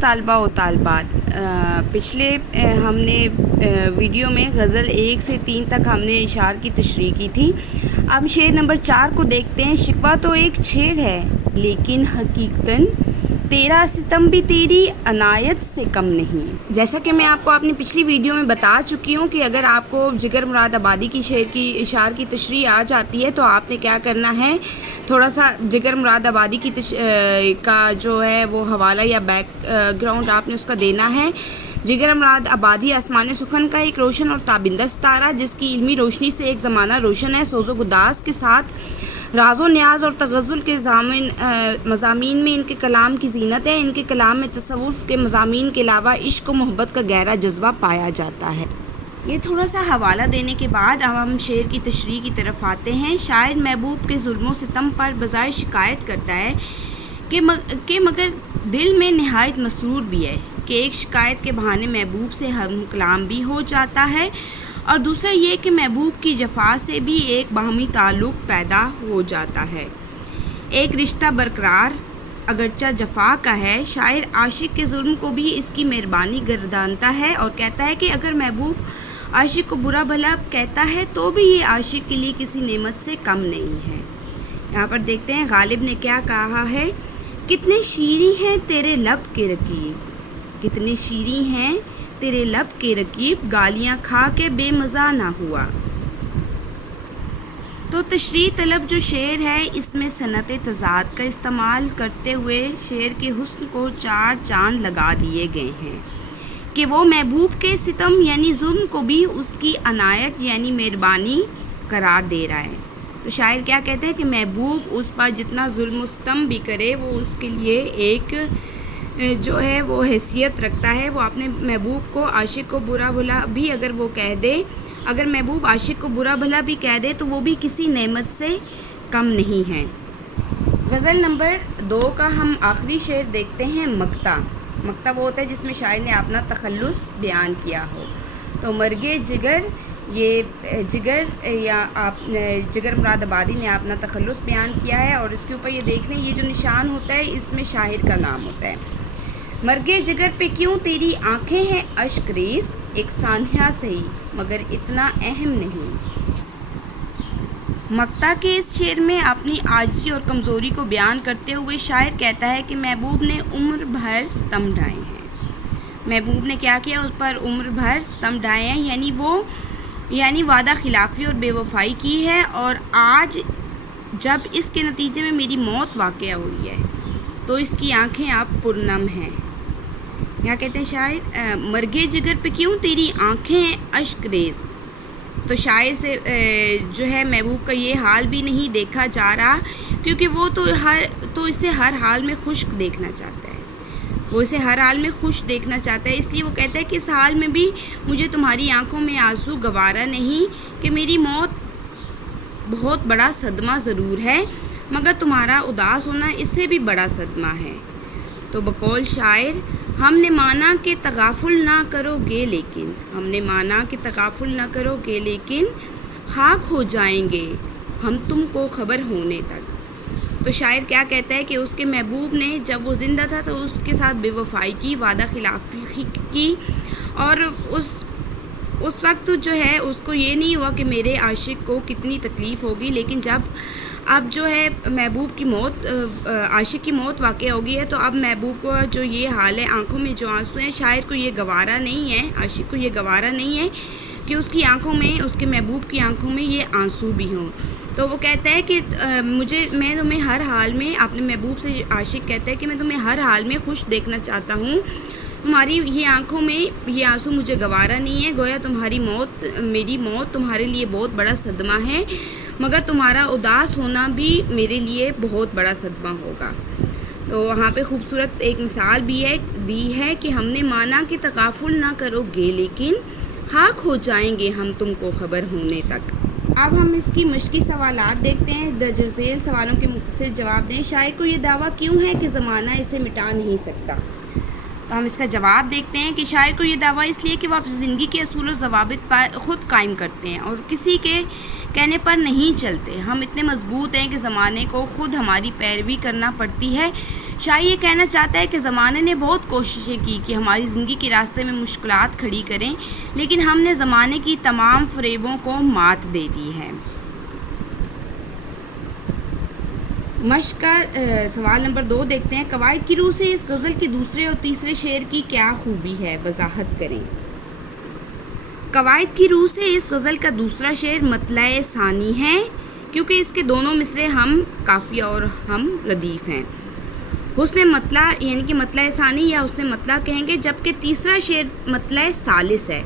طالبہ و طالبات، پچھلے ہم نے ویڈیو میں غزل 1 سے 3 تک ہم نے اشعار کی تشریح کی تھی۔ اب شعر نمبر 4 کو دیکھتے ہیں۔ شکوہ تو ایک چھیڑ ہے لیکن حقیقتاً تیرا ستم بھی تیری عنایت سے کم نہیں۔ جیسا کہ میں آپ کو اپنی پچھلی ویڈیو میں بتا چکی ہوں کہ اگر آپ کو جگر مراد آبادی کی اشعار کی تشریح آ جاتی ہے تو آپ نے کیا کرنا ہے، تھوڑا سا جگر مراد آبادی کی کا جو ہے وہ حوالہ یا بیک گراؤنڈ آپ نے اس کا دینا ہے۔ جگر مراد آبادی آسمان سخن کا ایک روشن اور تابندہ ستارہ، جس کی علمی روشنی سے ایک زمانہ روشن ہے۔ سوز و گداز کے ساتھ راز و نیاز اور تغزل کے مضامین میں ان کے کلام کی زینت ہے۔ ان کے کلام میں تصوف کے مضامین کے علاوہ عشق و محبت کا گہرا جذبہ پایا جاتا ہے۔ یہ تھوڑا سا حوالہ دینے کے بعد اب ہم شعر کی تشریح کی طرف آتے ہیں۔ شاعر محبوب کے ظلم و ستم پر بظاہر شکایت کرتا ہے کہ مگر دل میں نہایت مسرور بھی ہے کہ ایک شکایت کے بہانے محبوب سے ہم کلام بھی ہو جاتا ہے، اور دوسرا یہ کہ محبوب کی جفا سے بھی ایک باہمی تعلق پیدا ہو جاتا ہے، ایک رشتہ برقرار اگرچہ جفا کا ہے۔ شاعر عاشق کے ظلم کو بھی اس کی مہربانی گردانتا ہے اور کہتا ہے کہ اگر محبوب عاشق کو برا بھلا کہتا ہے تو بھی یہ عاشق کے لیے کسی نعمت سے کم نہیں ہے۔ یہاں پر دیکھتے ہیں غالب نے کیا کہا ہے۔ کتنے شیریں ہیں تیرے لب کے رقیب، کتنے شیریں ہیں تیرے لب کے رقیب، گالیاں کھا کے بے مزہ نہ ہوا۔ تو تشریح طلب جو شعر ہے اس میں صنعت تضاد کا استعمال کرتے ہوئے شعر کے حسن کو 4 چاند لگا دیے گئے ہیں کہ وہ محبوب کے ستم یعنی ظلم کو بھی اس کی عنایت یعنی مہربانی قرار دے رہا ہے۔ تو شاعر کیا کہتے ہیں کہ محبوب اس پر جتنا ظلم و ستم بھی کرے وہ اس کے لیے ایک جو ہے وہ حیثیت رکھتا ہے۔ وہ اپنے محبوب کو عاشق کو برا بھلا بھی اگر وہ کہہ دے، اگر محبوب عاشق کو برا بھلا بھی کہہ دے تو وہ بھی کسی نعمت سے کم نہیں ہے۔ غزل نمبر 2 کا ہم آخری شعر دیکھتے ہیں۔ مقطع وہ ہوتا ہے جس میں شاعر نے اپنا تخلص بیان کیا ہو۔ تو مرگ جگر، یہ جگر یا جگر مراد آبادی نے اپنا تخلص بیان کیا ہے، اور اس کے اوپر یہ دیکھ لیں، یہ جو نشان ہوتا ہے اس میں شاعر کا نام ہوتا ہے۔ مرگ جگر پہ کیوں تیری آنکھیں ہیں اشک ریز، ایک سانحہ سہی مگر اتنا اہم نہیں۔ مقطع کے اس شعر میں اپنی عاجزی اور کمزوری کو بیان کرتے ہوئے شاعر کہتا ہے کہ محبوب نے عمر بھر ستم ڈھائے ہیں۔ محبوب نے کیا کیا؟ اس پر عمر بھر ستم ڈھائے ہیں، یعنی وعدہ خلافی اور بے وفائی کی ہے، اور آج جب اس کے نتیجے میں میری موت واقع ہوئی ہے تو اس کی آنکھیں اب پرنم ہیں۔ یہاں کہتے ہیں شاعر مرگ جگر پہ کیوں تیری آنکھیں ہیں اشک ریز۔ تو شاعر سے جو ہے محبوب کا یہ حال بھی نہیں دیکھا جا رہا، کیونکہ وہ تو اسے ہر حال میں خشک دیکھنا چاہتا ہے، وہ اسے ہر حال میں خوش دیکھنا چاہتا ہے، اس لیے وہ کہتا ہے کہ اس حال میں بھی مجھے تمہاری آنکھوں میں آنسو گوارا نہیں، کہ میری موت بہت بڑا صدمہ ضرور ہے مگر تمہارا اداس ہونا اس سے بھی بڑا صدمہ ہے۔ تو بقول شاعر ہم نے مانا کہ تغافل نہ کرو گے لیکن، ہم نے مانا کہ تغافل نہ کرو گے لیکن خاک ہو جائیں گے ہم تم کو خبر ہونے تک۔ تو شاعر کیا کہتا ہے کہ اس کے محبوب نے جب وہ زندہ تھا تو اس کے ساتھ بے وفائی کی، وعدہ خلافی کی، اور اس وقت جو ہے اس کو یہ نہیں ہوا کہ میرے عاشق کو کتنی تکلیف ہوگی، لیکن جب اب جو ہے محبوب کی موت، عاشق کی موت واقع ہو گئی ہے تو اب محبوب کو جو یہ حال ہے، آنکھوں میں جو آنسو ہیں، شاعر کو یہ گوارا نہیں ہے، عاشق کو یہ گوارا نہیں ہے کہ اس کی آنکھوں میں، اس کے محبوب کی آنکھوں میں یہ آنسو بھی ہوں۔ تو وہ کہتا ہے کہ میں تمہیں ہر حال میں، اپنے محبوب سے عاشق کہتا ہے کہ میں تمہیں ہر حال میں خوش دیکھنا چاہتا ہوں، تمہاری یہ آنکھوں میں یہ آنسو مجھے گوارا نہیں ہے، گویا تمہاری موت، میری موت تمہارے لیے بہت بڑا صدمہ ہے مگر تمہارا اداس ہونا بھی میرے لیے بہت بڑا صدمہ ہوگا۔ تو وہاں پہ خوبصورت ایک مثال بھی دی ہے کہ ہم نے مانا کہ تغافل نہ کرو گے لیکن خاک ہو جائیں گے ہم تم کو خبر ہونے تک۔ اب ہم اس کی مشقی سوالات دیکھتے ہیں۔ درج ذیل سوالوں کے مختصر جواب دیں۔ شاعر کو یہ دعویٰ کیوں ہے کہ زمانہ اسے مٹا نہیں سکتا؟ تو ہم اس کا جواب دیکھتے ہیں کہ شاعر کو یہ دعویٰ اس لیے کہ وہ اپنی زندگی کے اصول و ضوابط پر خود قائم کرتے ہیں اور کسی کے کہنے پر نہیں چلتے۔ ہم اتنے مضبوط ہیں کہ زمانے کو خود ہماری پیروی کرنا پڑتی ہے، شاعر یہ کہنا چاہتا ہے کہ زمانے نے بہت کوششیں کی کہ ہماری زندگی کے راستے میں مشکلات کھڑی کریں، لیکن ہم نے زمانے کی تمام فریبوں کو مات دے دی ہے۔ مشق کا سوال نمبر 2 دیکھتے ہیں۔ قواعد کی روح سے اس غزل کے دوسرے اور تیسرے شعر کی کیا خوبی ہے، وضاحت کریں۔ قواعد کی روح سے اس غزل کا دوسرا شعر مطلع ثانی ہے، کیونکہ اس کے دونوں مصرے ہم قافیہ اور ہم ردیف ہیں۔ حسن مطلع یعنی کہ مطلع ثانی یا حسن مطلع کہیں گے، جبکہ تیسرا شعر مطلع ثالث ہے۔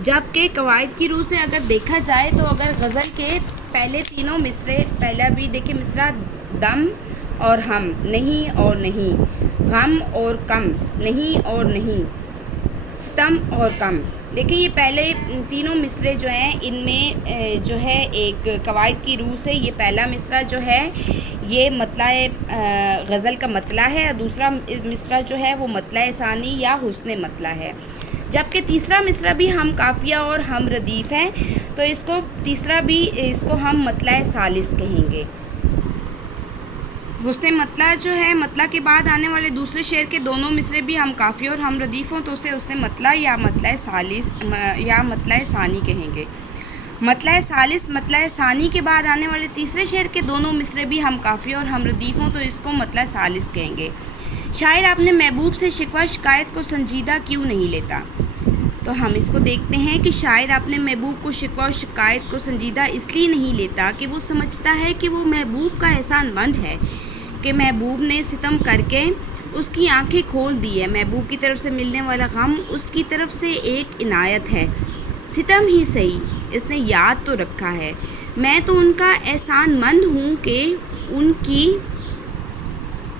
جبکہ قواعد کی روح سے اگر دیکھا جائے تو اگر غزل کے پہلے تینوں مصرے، پہلا بھی دیکھیں مصرع دم اور ہم، نہیں اور نہیں، غم اور کم، نہیں اور نہیں، ستم اور کم، دیکھیں یہ پہلے تینوں مصرے جو ہیں ان میں جو ہے ایک قواعد کی روح سے یہ پہلا مصرع جو ہے یہ مطلع غزل کا مطلع ہے، اور دوسرا مصرع جو ہے وہ مطلع ثانی یا حسن مطلع ہے، جبکہ تیسرا مصرع بھی ہم قافیہ اور ہم ردیف ہے، تو اس کو تیسرا بھی اس کو ہم مطلع ثالث کہیں گے۔ حسن مطلع جو ہے مطلع کے بعد آنے والے دوسرے شعر کے دونوں مصرے بھی ہم قافیہ اور ہم ردیف ہوں تو اسے حسن مطلع یا مطلع ثالث یا مطلع ثانی کہیں گے۔ مطلع ثالث مطلع ثانی کے بعد آنے والے تیسرے شعر کے دونوں مصرے بھی ہم قافیہ اور ہم ردیف ہوں تو اس کو مطلع ثالث کہیں گے۔ شاعر اپنے محبوب سے شکوہ شکایت کو سنجیدہ کیوں نہیں لیتا؟ تو ہم اس کو دیکھتے ہیں کہ شاعر اپنے محبوب کو شکوہ و شکایت کو سنجیدہ اس لیے نہیں لیتا کہ وہ سمجھتا ہے کہ وہ محبوب کا احسان مند ہے، کہ محبوب نے ستم کر کے اس کی آنکھیں کھول دی ہے، محبوب کی طرف سے ملنے والا غم اس کی طرف سے ایک عنایت ہے، ستم ہی صحیح اس نے یاد تو رکھا ہے، میں تو ان کا احسان مند ہوں کہ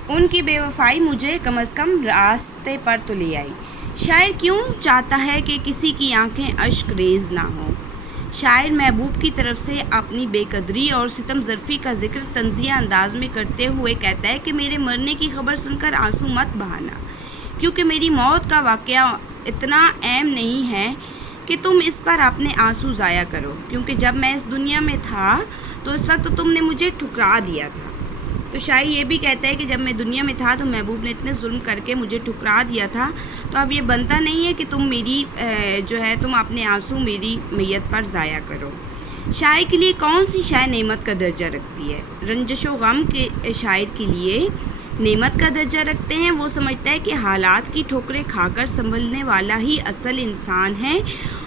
ان کی بے وفائی مجھے کم از کم راستے پر تو لے آئی۔ شاعر کیوں چاہتا ہے کہ کسی کی آنکھیں اشک ریز نہ ہوں؟ شاعر محبوب کی طرف سے اپنی بے قدری اور ستم ظرفی کا ذکر طنزیہ انداز میں کرتے ہوئے کہتا ہے کہ میرے مرنے کی خبر سن کر آنسو مت بہانا، کیونکہ میری موت کا واقعہ اتنا اہم نہیں ہے کہ تم اس پر اپنے آنسو ضائع کرو، کیونکہ جب میں اس دنیا میں تھا تو اس وقت تم نے مجھے ٹھکرا دیا تھا۔ تو شاعر یہ بھی کہتا ہے کہ جب میں دنیا میں تھا تو محبوب نے اتنے ظلم کر کے مجھے ٹھکرا دیا تھا، تو اب یہ بنتا نہیں ہے کہ تم میری تم اپنے آنسو میری میت پر ضائع کرو۔ شاعر کے لیے کون سی شے نعمت کا درجہ رکھتی ہے؟ رنجش و غم کے شاعر کے لیے نعمت کا درجہ رکھتے ہیں۔ وہ سمجھتا ہے کہ حالات کی ٹھوکریں کھا کر سنبھلنے والا ہی اصل انسان ہے،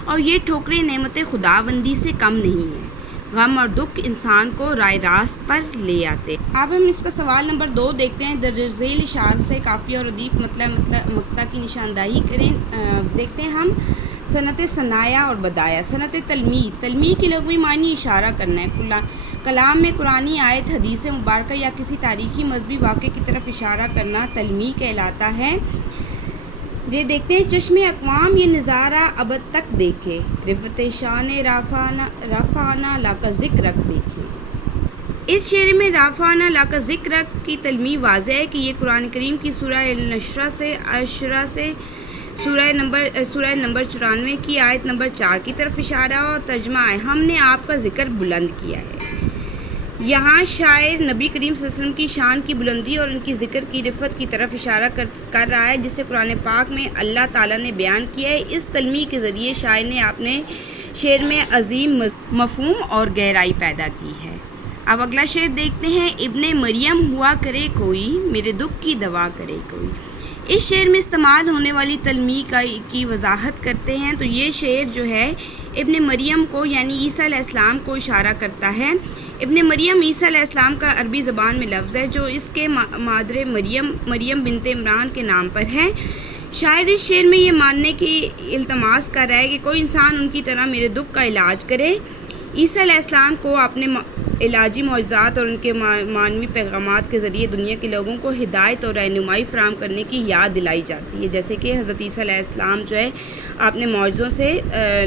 اور یہ ٹھوکریں نعمت خداوندی سے کم نہیں ہیں۔ غم اور دکھ انسان کو رائے راست پر لے آتے۔ اب ہم اس کا سوال نمبر 2 دیکھتے ہیں۔ درج ذیل اشعار سے قافیہ اور ردیف مطلع مقطع کی نشاندہی کریں۔ دیکھتے ہیں ہم صنعت ثنایا اور بدایا۔ صنعت تلمیح کی لغوی معنی اشارہ کرنا ہے۔ کلام میں قرآنی آیت، حدیث مبارکہ یا کسی تاریخی مذہبی واقعے کی طرف اشارہ کرنا تلمیح کہلاتا ہے۔ یہ دیکھتے ہیں چشم اقوام یہ نظارہ ابد تک دیکھے، رفت شان رافعانہ لا کا ذکر دیکھے۔ اس شعر میں رافعانہ لا کا ذکر کی تلمیح واضح ہے کہ یہ قرآن کریم کی سورہ النشر سے سورہ نمبر 94 کی آیت نمبر 4 کی طرف اشارہ اور ترجمہ ہے، ہم نے آپ کا ذکر بلند کیا ہے۔ یہاں شاعر نبی کریم صلی اللہ علیہ وسلم کی شان کی بلندی اور ان کی ذکر کی رفعت کی طرف اشارہ کر رہا ہے، جسے قرآن پاک میں اللہ تعالیٰ نے بیان کیا ہے۔ اس تلمیح کے ذریعے شاعر نے اپنے شعر میں عظیم مفہوم اور گہرائی پیدا کی ہے۔ اب اگلا شعر دیکھتے ہیں۔ ابن مریم ہوا کرے کوئی، میرے دکھ کی دوا کرے کوئی۔ اس شعر میں استعمال ہونے والی تلمیح کی وضاحت کرتے ہیں۔ تو یہ شعر جو ہے ابن مریم کو یعنی عیسیٰ علیہ السلام کو اشارہ کرتا ہے۔ ابن مریم عیسیٰ علیہ السلام کا عربی زبان میں لفظ ہے جو اس کے مادر مریم بنت عمران کے نام پر ہے۔ شاعر اس شعر میں یہ ماننے کی التماس کر رہا ہے کہ کوئی انسان ان کی طرح میرے دکھ کا علاج کرے۔ عیسیٰ علیہ السلام کو اپنے علاجی معجزات اور ان کے معنوی پیغامات کے ذریعے دنیا کے لوگوں کو ہدایت اور رہنمائی فراہم کرنے کی یاد دلائی جاتی ہے، جیسے کہ حضرت عیسیٰ علیہ السلام جو ہے اپنے معجزوں سے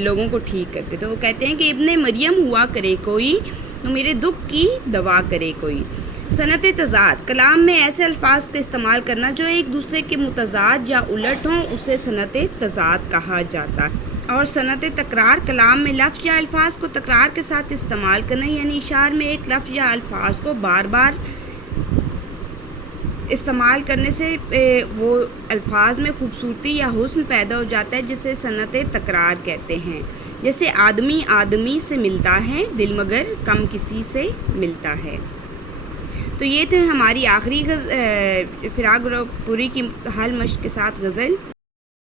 لوگوں کو ٹھیک کرتے، تو وہ کہتے ہیں کہ ابن مریم ہوا کرے کوئی تو میرے دکھ کی دوا کرے کوئی۔ صنعت تضاد، کلام میں ایسے الفاظ کا استعمال کرنا جو ایک دوسرے کے متضاد یا الٹ ہوں، اسے صنعت تضاد کہا جاتا ہے۔ اور صنعت تکرار، کلام میں لفظ یا الفاظ کو تکرار کے ساتھ استعمال کرنا، یعنی اشعار میں ایک لفظ یا الفاظ کو بار بار استعمال کرنے سے وہ الفاظ میں خوبصورتی یا حسن پیدا ہو جاتا ہے، جسے صنعت تکرار کہتے ہیں۔ جیسے آدمی آدمی سے ملتا ہے، دل مگر کم کسی سے ملتا ہے۔ تو یہ تھے ہماری آخری فراق پوری کی حل مشق کے ساتھ غزل۔